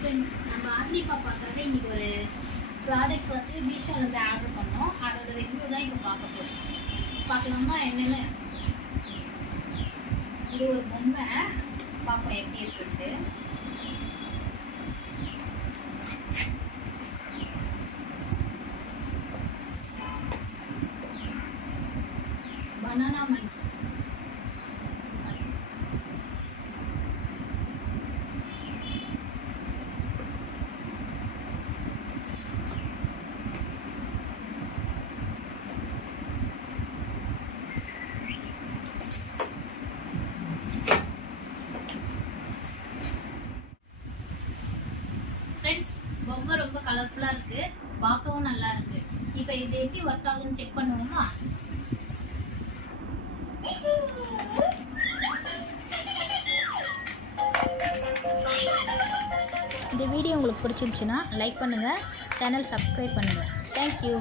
ஃப்ரெண்ட்ஸ், நம்ம ஆத்மி பாப்பாக்காக இன்னைக்கு ஒரு ப்ராடக்ட் வந்து மீஷோலேருந்து ஆர்டர் பண்ணோம். அதோட ரிவ்யூ தான் இப்போ பார்க்க போகிறோம். பார்க்கலாமா என்னென்னு? இது ஒரு பொம்மை, பார்ப்போம் எப்படி இருக்குன்ட்டு. பனானா மங்கி. ஃப்ரெண்ட்ஸ், பொம்மை ரொம்ப கலர்ஃபுல்லாக இருக்குது, பார்க்கவும் நல்லா இருக்குது. இப்போ இது எப்படி ஒர்க் ஆகுதுன்னு செக் பண்ணுவோமா? இந்த வீடியோ உங்களுக்கு பிடிச்சிருந்துச்சுன்னா லைக் பண்ணுங்கள், சேனல் சப்ஸ்கிரைப் பண்ணுங்கள். தேங்க்யூ.